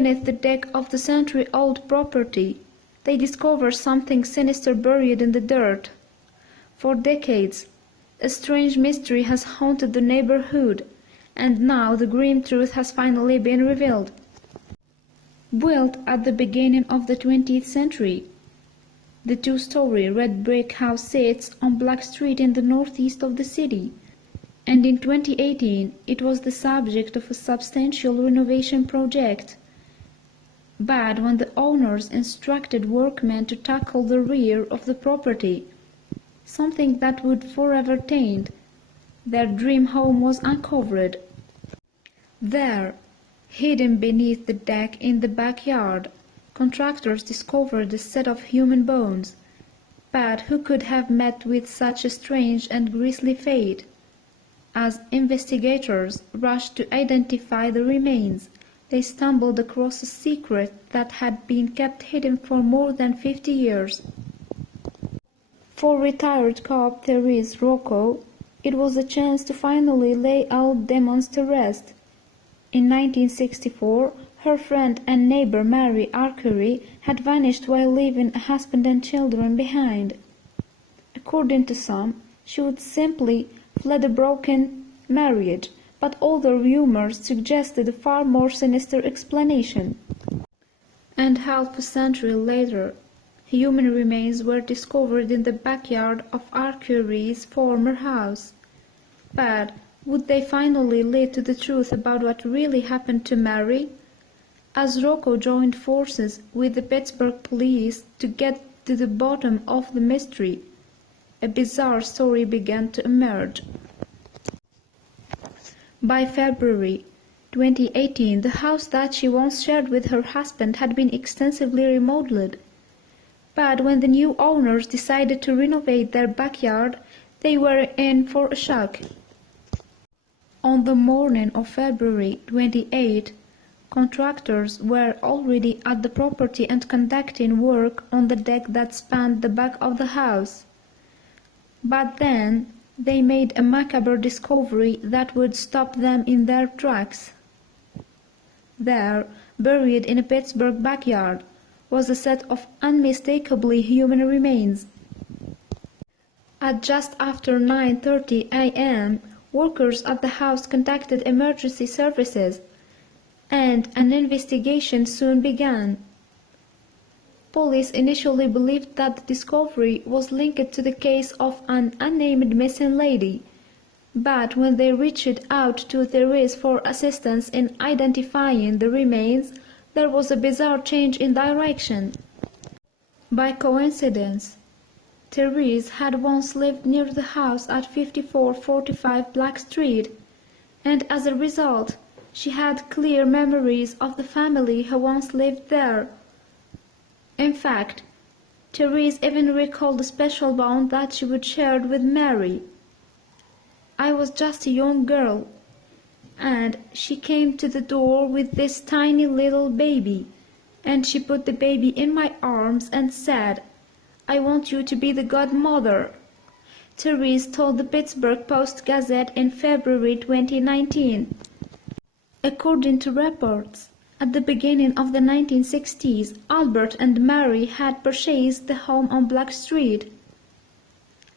Beneath the deck of the century-old property, they discover something sinister buried in the dirt. For decades, a strange mystery has haunted the neighborhood, and now the grim truth has finally been revealed. Built at the beginning of the 20th century, the two-story red brick house sits on Black Street in the northeast of the city, and in 2018 it was the subject of a substantial renovation project. But when the owners instructed workmen to tackle the rear of the property, something that would forever taint their dream home was uncovered. There, hidden beneath the deck in the backyard, contractors discovered a set of human bones. But who could have met with such a strange and grisly fate? As investigators rushed to identify the remains, they stumbled across a secret that had been kept hidden for more than 50 years. For retired cop Therese Rocco, it was a chance to finally lay all demons to rest. In 1964, her friend and neighbor Mary Archery had vanished while leaving a husband and children behind. According to some, she would simply fled a broken marriage, but older rumors suggested a far more sinister explanation. And half a century later, human remains were discovered in the backyard of Archery's former house. But would they finally lead to the truth about what really happened to Mary? As Rocco joined forces with the Pittsburgh police to get to the bottom of the mystery, a bizarre story began to emerge. By February 2018, the house that she once shared with her husband had been extensively remodeled. But when the new owners decided to renovate their backyard, they were in for a shock. On the morning of February 28, contractors were already at the property and conducting work on the deck that spanned the back of the house. But then they made a macabre discovery that would stop them in their tracks. There, buried in a Pittsburgh backyard, was a set of unmistakably human remains. At just after 9:30 a.m., workers at the house contacted emergency services, and an investigation soon began. Police initially believed that the discovery was linked to the case of an unnamed missing lady, but when they reached out to Therese for assistance in identifying the remains, there was a bizarre change in direction. By coincidence, Therese had once lived near the house at 5445 Black Street, and as a result, she had clear memories of the family who once lived there. In fact, Therese even recalled a special bond that she would share with Mary. "I was just a young girl, and she came to the door with this tiny little baby, and she put the baby in my arms and said, 'I want you to be the godmother,'" Therese told the Pittsburgh Post-Gazette in February 2019. According to reports, at the beginning of the 1960s, Albert and Mary had purchased the home on Black Street,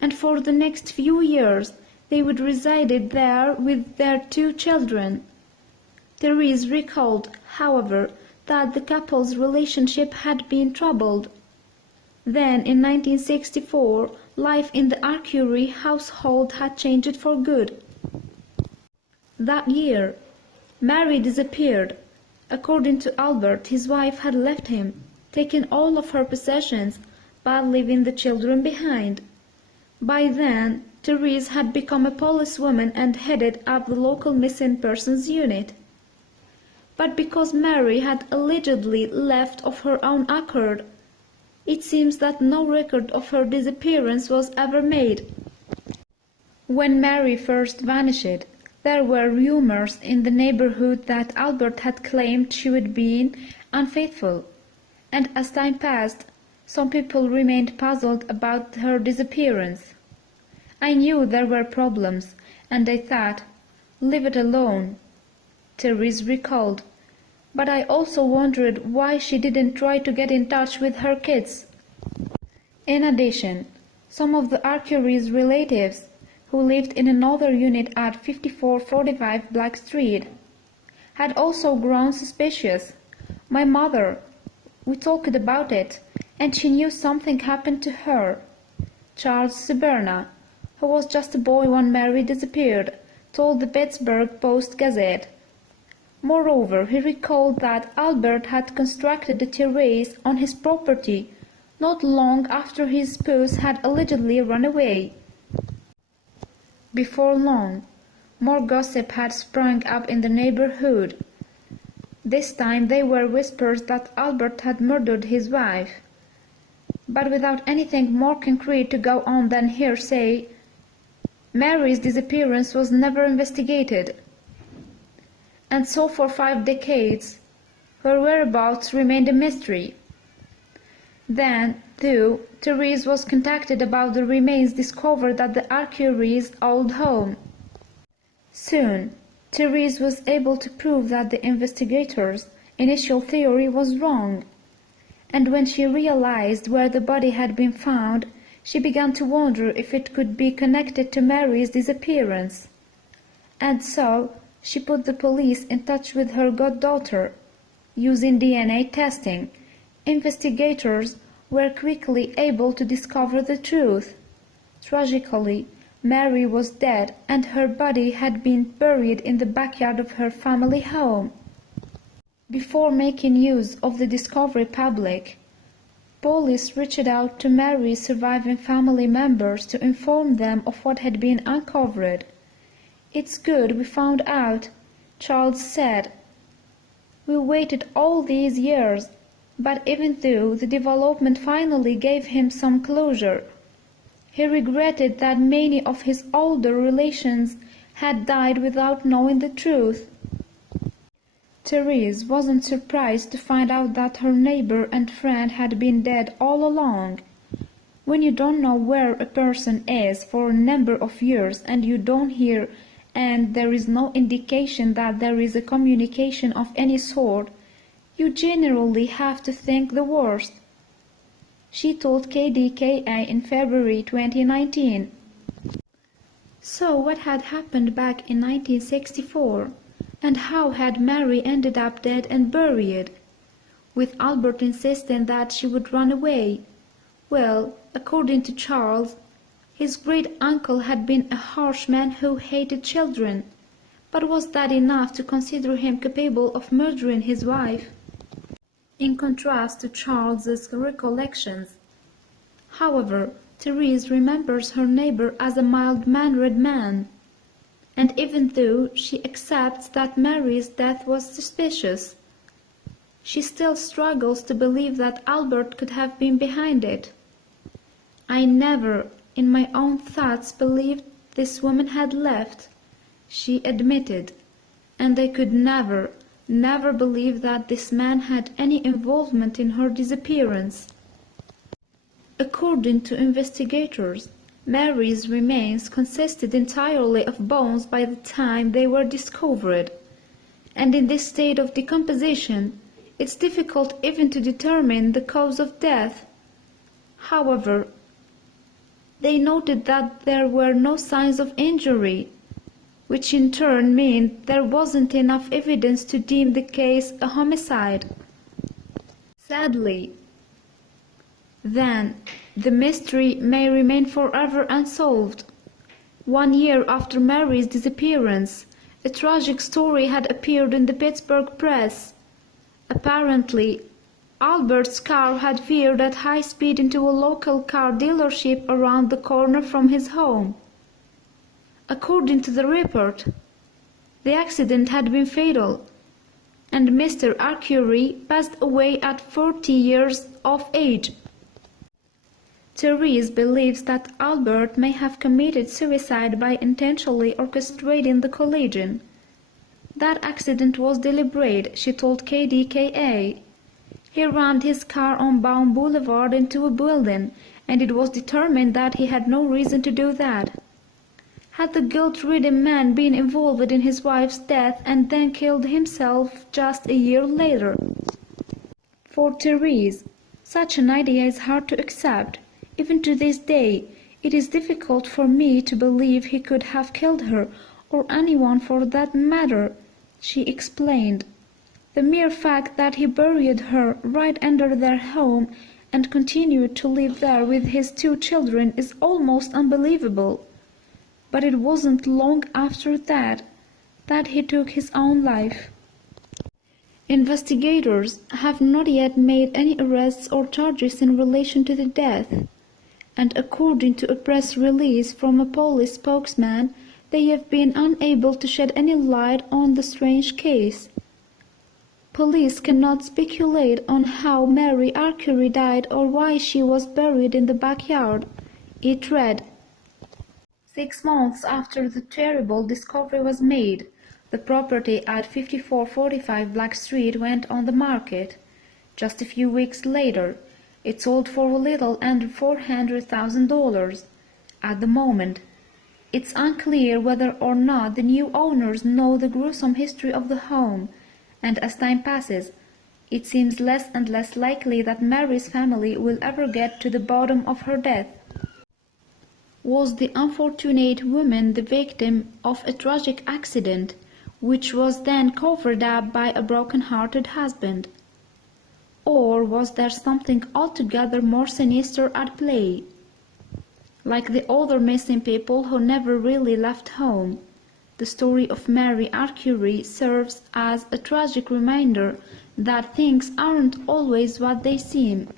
and for the next few years they would reside there with their 2 children. Therese recalled, however, that the couple's relationship had been troubled. Then, in 1964, life in the Archery household had changed for good. That year, Mary disappeared. According to Albert, his wife had left him, taken all of her possessions, but leaving the children behind. By then, Therese had become a policewoman and headed up the local missing persons unit. But because Mary had allegedly left of her own accord, it seems that no record of her disappearance was ever made. When Mary first vanished, there were rumors in the neighborhood that Albert had claimed she would be unfaithful, and as time passed, some people remained puzzled about her disappearance. "I knew there were problems, and I thought, leave it alone," Therese recalled. But I also wondered why she didn't try to get in touch with her kids. In addition, some of the Arcury's relatives, who lived in another unit at 5445 Black Street, had also grown suspicious. My mother, we talked about it, and she knew something happened to her. Charles Suberna, who was just a boy when Mary disappeared, told the Pittsburgh Post-Gazette. Moreover, he recalled that Albert had constructed a terrace on his property not long after his spouse had allegedly run away. Before long, more gossip had sprung up in the neighborhood. This time they were whispers that Albert had murdered his wife. But without anything more concrete to go on than hearsay, Mary's disappearance was never investigated. And so for 5 decades, her whereabouts remained a mystery. Then, too, Therese was contacted about the remains discovered at the Arcury's old home. Soon, Therese was able to prove that the investigators' initial theory was wrong, and when she realized where the body had been found, she began to wonder if it could be connected to Mary's disappearance. And so, she put the police in touch with her goddaughter. Using DNA testing, investigators were quickly able to discover the truth. Tragically, Mary was dead and her body had been buried in the backyard of her family home. Before making use of the discovery public, police reached out to Mary's surviving family members to inform them of what had been uncovered. "It's good we found out," Charles said. "We waited all these years, but even though the development finally gave him some closure, he regretted that many of his older relations had died without knowing the truth." Therese wasn't surprised to find out that her neighbor and friend had been dead all along. When you don't know where a person is for a number of years and you don't hear and there is no indication that there is a communication of any sort, you generally have to think the worst. She told KDKA in February 2019. So what had happened back in 1964? And how had Mary ended up dead and buried? With Albert insisting that she would run away. Well, according to Charles, his great-uncle had been a harsh man who hated children. But was that enough to consider him capable of murdering his wife? In contrast to Charles's recollections, however, Therese remembers her neighbor as a mild-mannered man. And even though she accepts that Mary's death was suspicious, she still struggles to believe that Albert could have been behind it. "I never, in my own thoughts, believed this woman had left," she admitted, "and I could never believe that this man had any involvement in her disappearance." According to investigators, Mary's remains consisted entirely of bones by the time they were discovered, and in this state of decomposition, it's difficult even to determine the cause of death. However, they noted that there were no signs of injury, which in turn meant there wasn't enough evidence to deem the case a homicide. Sadly, then, the mystery may remain forever unsolved. 1 year after Mary's disappearance, a tragic story had appeared in the Pittsburgh press. Apparently, Albert's car had veered at high speed into a local car dealership around the corner from his home. According to the report, the accident had been fatal, and Mr. Arcury passed away at 40 years of age. Therese believes that Albert may have committed suicide by intentionally orchestrating the collision. "That accident was deliberate," she told KDKA. "He rammed his car on Baum Boulevard into a building, and it was determined that he had no reason to do that." Had the guilt-ridden man been involved in his wife's death and then killed himself just a year later? For Therese, such an idea is hard to accept. Even to this day, it is difficult for me to believe he could have killed her, or anyone for that matter, she explained. The mere fact that he buried her right under their home and continued to live there with his 2 children is almost unbelievable. But it wasn't long after that he took his own life. Investigators have not yet made any arrests or charges in relation to the death, and according to a press release from a police spokesman, they have been unable to shed any light on the strange case. Police cannot speculate on how Mary Archery died or why she was buried in the backyard, it read. 6 months after the terrible discovery was made, the property at 5445 Black Street went on the market. Just a few weeks later, it sold for a little under $400,000. At the moment, it's unclear whether or not the new owners know the gruesome history of the home, and as time passes, it seems less and less likely that Mary's family will ever get to the bottom of her death. Was the unfortunate woman the victim of a tragic accident, which was then covered up by a broken-hearted husband? Or was there something altogether more sinister at play? Like the other missing people who never really left home, the story of Mary Archery serves as a tragic reminder that things aren't always what they seem.